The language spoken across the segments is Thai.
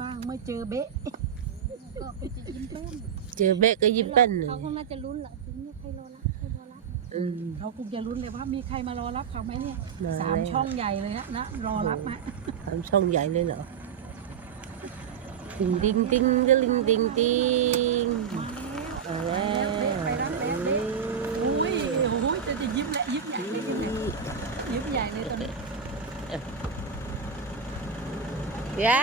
บ้างไม่เจอเบ๊ะก็จะยิ้มเปิ้ลเจอเบะก็ยิ้มเป็นเลยเขาคงน่าจะลุ้นแหละถึงเนี่ยใครรอรับใครรอรับอืม เขาคงจะรุ้นเลยว่ามีใครมารอรับเขาไหมเนี่ยมาสามแล้ว ช่องใหญ่เลยนะนะรอรับมาทำช่องใหญ่เลยเหรอติงติงติงติงติงติงเอาแล้วเบ๊ะไปรับเบ๊ะเบ๊ะอุ้ยโอ้ยจะจะยิ้มและยิ้มใหญ่เลยยิ้มใหญ่ยิ้มใหญ่เลยตอนนี้ เย้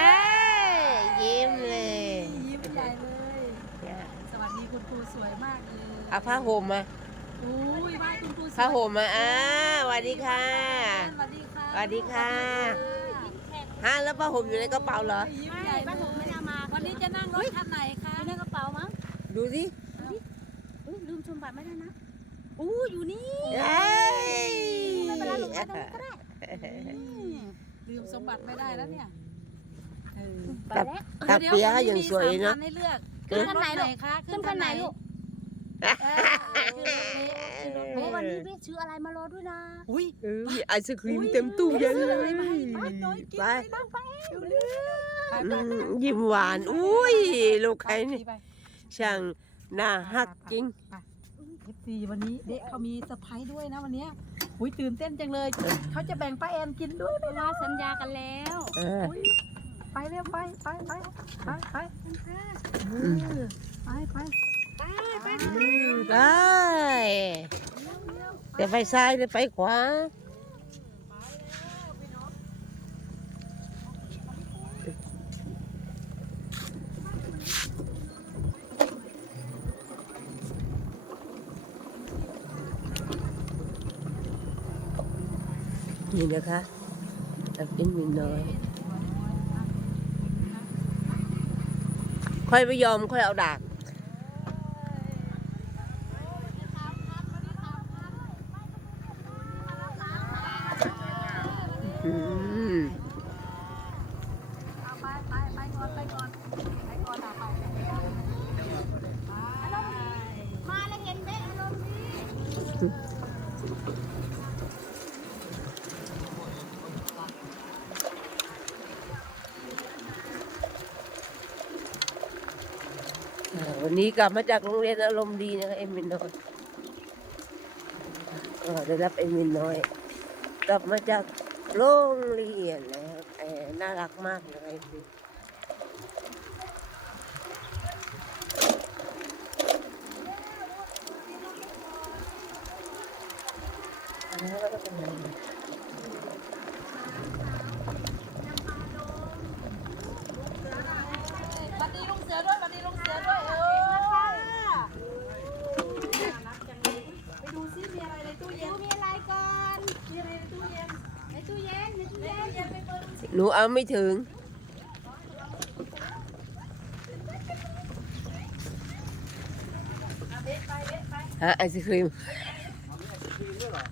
ยิ้มเลย ยิ้มใหญ่เลย สวัสดีคุณครูส วยมากเลยเอาผ้าห่มมาอุ้ยไหว้คุณครูสวยผ้าห่มมาอ่าสวัสดีค่ะ สวัสดีค่ะสวัสดีค่ะฮะแล้วผ้าห่มอยู่ในกระเป๋าเหรอ ยิ้มไม่ใหญ่บ้านผมไม่ได้เอามาวันนี้จะนั่งรถคันไหนคะอยู่ในกระเป๋ามั้งดูสิอุ้ยลืมชมบัตรไม่ได้นะอู้อยู่นี่เย้ไม่เป็นไรหรอกไม่ต้องก็ได้ลืมสมบัติไม่ได้แล้วเนี่ยเออไปแล้วตาเปียะอย่างสวยเนาะให้เลือกขึ้นคันไหนลูก คะขึ้นคันไหนลูกเออขึ้นรถ โอ้วันนี้เรียกชื่ออะไรมารอด้วยนะอุ้ยเออมีไอศครีมเต็มตู้เย็นเลยไปไปไปยิ้มหวานอุ้ยลูกใครนี่ช่างน่าฮักจริงเอฟซีวันนี้เด็กเขามีเซอร์ไพรส์ด้วยนะวันนี้อุ้ยตื่นเต้นจังเลย เขาจะแบ่งป้าแอนกินด้วยเพราะว่าสัญญากันแล้วไปเร็วไปไปไปไปไปไปไป ได้แต่ไปซ้ายหรือไปขวานี่นะคะตักเป็นมินน้อย ค่อยไม่ยอมค่อยเอาดาก อืม ไปไปไปก่อนไปก่อนไปก่อนเอาไป มาแล้วเห็นเบ๊ะอารมณ์ดี อ่า วันนี้กลับมาจากโรงเรียนอารมณ์ดีนะคะเอ็มมินน้อยก็ได้รับเอ็มมินน้อย กลับมาจากโรงเรียนแล้วน่ารักมากเลย สวัสดีลุงเสือด้วยสวัสดีลุงเสือด้วยเออไปดูซิมีอะไรในตู้เย็นดูมีอะไรก่อนมีอะไรในตู้เย็น ในตู้เย็น ในตู้เย็นไปเปิดหนูเอาไม่ถึงอะไปเบ๊ะไปฮะไอศครีม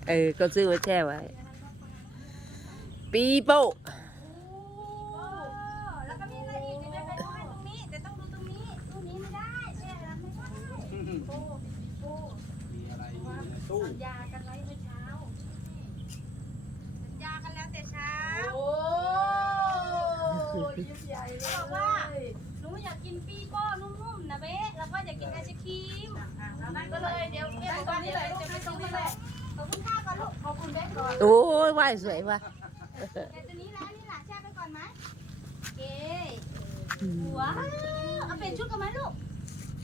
เออ ก็ซื้อมาแช่ไว้ ปีโป้แล้วก็มีอะไรอีกเดี๋ยวไปดูให้ตรงนี้ แต่ต้องดูตรงนี้ตู้นี้ไม่ได้แช่น้ำไม่ได้โอ้โอ้สัญญากันไว้เมื่อเช้าสัญญากันแล้วแต่เช้า โอ้ยิ้มใหญ่เลยบอกว่าหนูอยากกินปีโป้นุ่มๆนะเบ๊แล้วก็อยากกินไอศครีมนั่นก็เลยเดี๋ยวเรงนี้แหละลูกไป โอ้ยว่ายสวยว่ะแกตัวนี้นะนี่หละแช่ไปก่อนไหมโอเคว้าวเอาเปลี่ยนชุดกันไหมลูก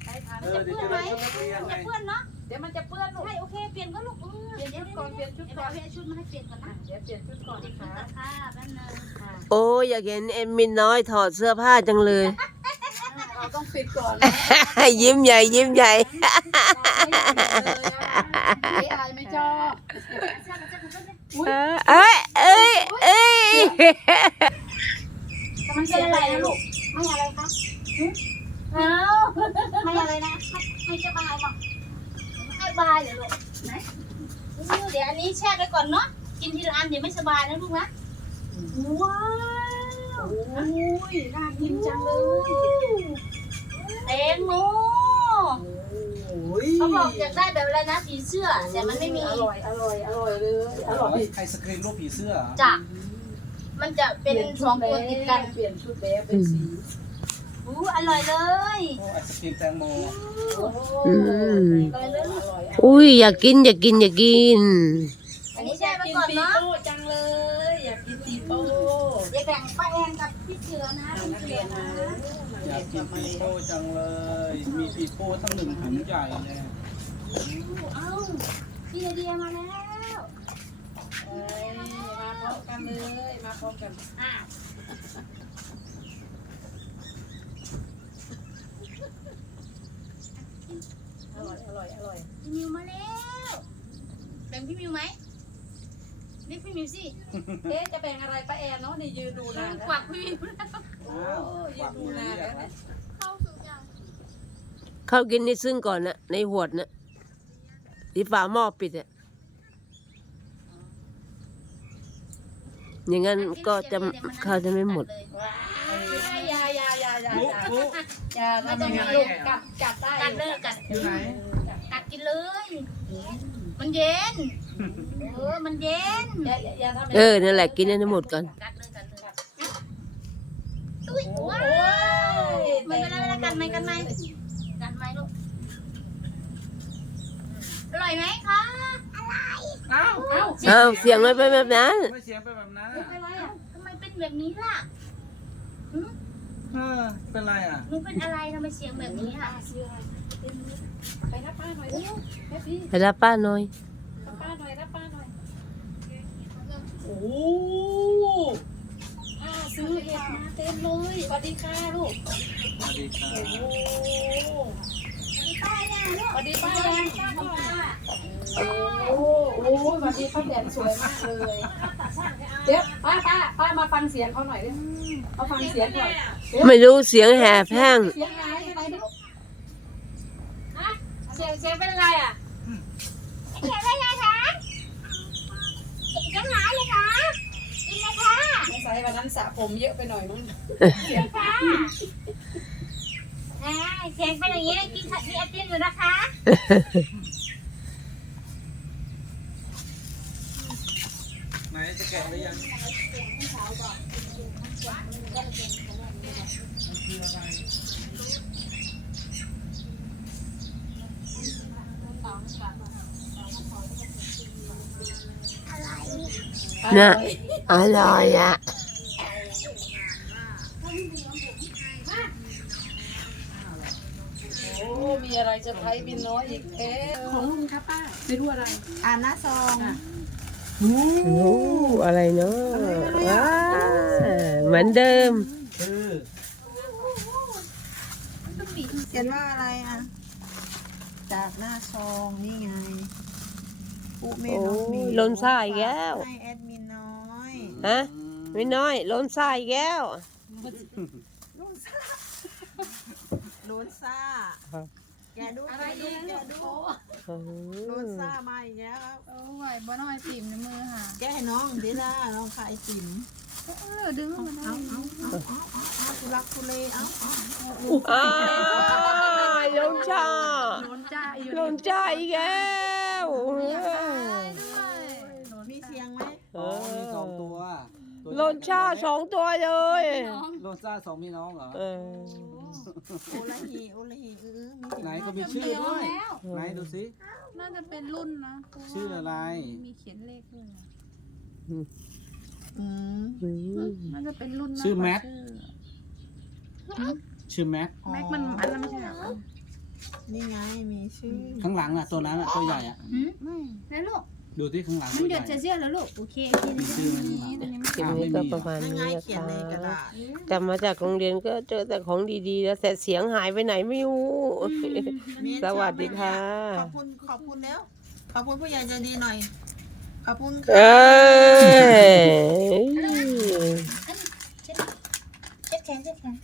ใครถามมันจะเปื้อนไหมมันจะเปื้อนเนาะเดี๋ยวมันจะเปื้อนลูกใช่โอเคเปลี่ยนก็ลูกเออเปลี่ยนชุดก่อนเปลี่ยนชุดก่อนเดี๋ยวเอาชุดมาให้เปลี่ยนก่อนนะเดี๋ยวเปลี่ยนชุดก่อนเปลี่ยนชุดค่ะก่อนค่ะแป๊บนึงค่ะโอ้ยอยากเห็นเอ็มมินน้อยถอดเสื้อผ้าจังเลยเราต้องปิดก่อนยิ้มใหญ่ยิ้มใหญ่ไม่อายไม่ชอบ เอ้ยเอ้ยเอ้ยมันเป็นอะไรนะลูกไม่อะไรคะเอาไม่อะไรนะไม่จะบายหรอกไม่บายเหรอลูกไหนเดี๋ยวอันนี้แช่ไปก่อนเนาะกินทีละอันเดี๋ยวไม่สบายนะลูกนะว้าวโอ้ยน่ากินจังเลยแตงโมโอ้ ยเขาบอกอยากได้แบบอะไรนะสีเสื้อแต่มันไม่มีอร่อยอร่อยอร่อยเลยอร่อย ไอศครีมรูปผีเสื้อเหรอจ้ะมันจะเป็นสองตัวติดกันเปลี่ยนชุดแล้วเป็นสีอู้อร่อยเลยโอ้ไอศครีมแตงโมอืมอร่อยเลยอุ้ยอยากกินอยากกินอยากกิน อันนี้แช่ไปก่อนเนาะจังเลย อยากกินปีโป้เดี๋ยวแบ่งป้าแอนกับพี่เสือนะพี่เสือนะ อยากกินปีโป้จังเลย มีปีโป้ตั้งหนึ่งถุงใหญ่เลยเอ้าพี่ไอเดียมาแล้วเอ้ยมาพร้อมกันเลย มาพร้อมกันอะอร่อย อร่อย อร่อยพี่มิวมาแล้วแบ่งพี่มิวไหม เรียกพี่มิวสิเอ๊ะจะแบ่งอะไรป้าแอนเนาะนี่ยืนดูนานแล้วกวักพี่มิวแล้วอ้าวโอ้ยืฝานกดูมือนานเรียแล้กวแล้วเข้าสู่ยังเข้ากินในซึ่งก่อนนะในหวดนะที่ฝาหม้อปิดอะอย่างนั้นก็จะข้าวจะไม่หมดยายายายาปุ๊ยาปุ๊ยาทำยังไงลูกกัดกัดได้กัดเลยกัดอยู่ไหนกัดกินเลย มันเย็น เออมันเย็นยายาทำเออ นั่นแหละกินให้หมดก่อน กัดเลยกัดเลยตุ้ยโอ้ว้ายยมันเป็นอะไรกัดไหมกัดไหมกัดไหมลูกอร่อยไหมคะอ้าวเอ้าเอาเสียงไม่เป็นแบบนั้น ไม่เสียงเป็นแบบนั้นไม่อะเป็นไรอะทำไมเป็นแบบนี้ล่ะเออเป็นไรอะหนูเป็นอะไรทำไมเสียงแบบนี้อะ ไปรับป้าหน่อยเร็วแม่พี่ไปรับป้าหน่อยรับ ป้าหน่อยรับป้าหน่อยโอ้ป้าซื้อเห็ดมาเต็มเลยสวัสดีค่ะลูกสวัสดีค่ะโอ้ป้าย่าลูกสวัสดีป้ายังป้าของป้าโอ้โหสวัสดีป้าแดนสวยมากเลยเดี๋ยวป้าป้าป้ามาฟังเสียงเขาหน่อยดิมาฟังเสียงหน่อยไม่รู้เสียงแหบแห้งเสียงไงอะไรไม่รู้เสียงเสียงเป็นอะไรอะเสียงเป็นอะไรคะเสียงหายเลยคะกินเลยค่ะ สงสัย วันนั้นสระผมเยอะไปหน่อยมั้งเสียงค่ะอ่าเสียงเป็นอย่างนี้กินมีไอติมอยู่นะคะไหนจะแกะหรือยังน่ะอร่อยอะ โอ้มีอะไรจะไพรส์บินน้อยอีกเอ๊ะของลุงครับป้าไม่รู้อะไรอ่านหน้าซองโอ้อะไรเนาะว้าเหมือนเดิมคือเขียนว่าอะไรอะ จากหน้าซองนี่ไงปุ๊เมน้องหมีโอ้ยหล่นซ่าอีกแล้วให้แอดมินน้อย ฮะไม่น้อยล้นไส้อีกแล้ว โดนซ่าโดนซ่าครับแกะดูแกะดูแกะดูโดนซ่ามาอีกแล้วครับโอ้ยบ่น้อยติ่มในมือค่ะ แกะให้น้องเดี๋ยวนะน้องขายจิ๋มเออดึงออกมาได้เอาเอาเอาเอาเอาเอาทุลักทุเลเอาเอาอ้ายลงชาโดนจ้าอยู่ลงชาอีกแล้ว ตัวลงชาสองตัวเลยโลนซ่าสองพี่น้องเหรอ เออโอละฮีโอละฮีเออมีเสียงไหนก็มีชื่อด้วยไหนดูสิ น่าจะเป็นรุ่นนะเพาว่าชื่ออะไร มีเขียนเลขด้วยนะอืมอืมน่าจะเป็นรุ่นชื่อแมทชื่อชื่อแม็ก แม็กมันอันนั้นไม่ใช่เหรอนี่ไงมีชื่อข้างหลังอะตัวนั้นอะตัวใหญ่อะไม่แล้วลูกดูที่ข้างหลังมันตัวหใหยญ่ดจะเสี้ยวแล้วลูกโอเคกินมีชื่อไหมข้างหลัง คลิปนี้ก็ประมาณนั่นนี้ไงนะเขียนคะในกระดาษกลับมาจากโรงเรียนก็เจอแต่ของดีๆ แล้วแต่เสียงหายไปไหนไม่รู้สวัสดีค่ะ ขอบคุณขอบคุณแล้ว ขอบคุณผู้ใหญ่ใจดีหน่อย ขอบคุณเอค่ะ้ย เช็ดแขนเช็ดแขน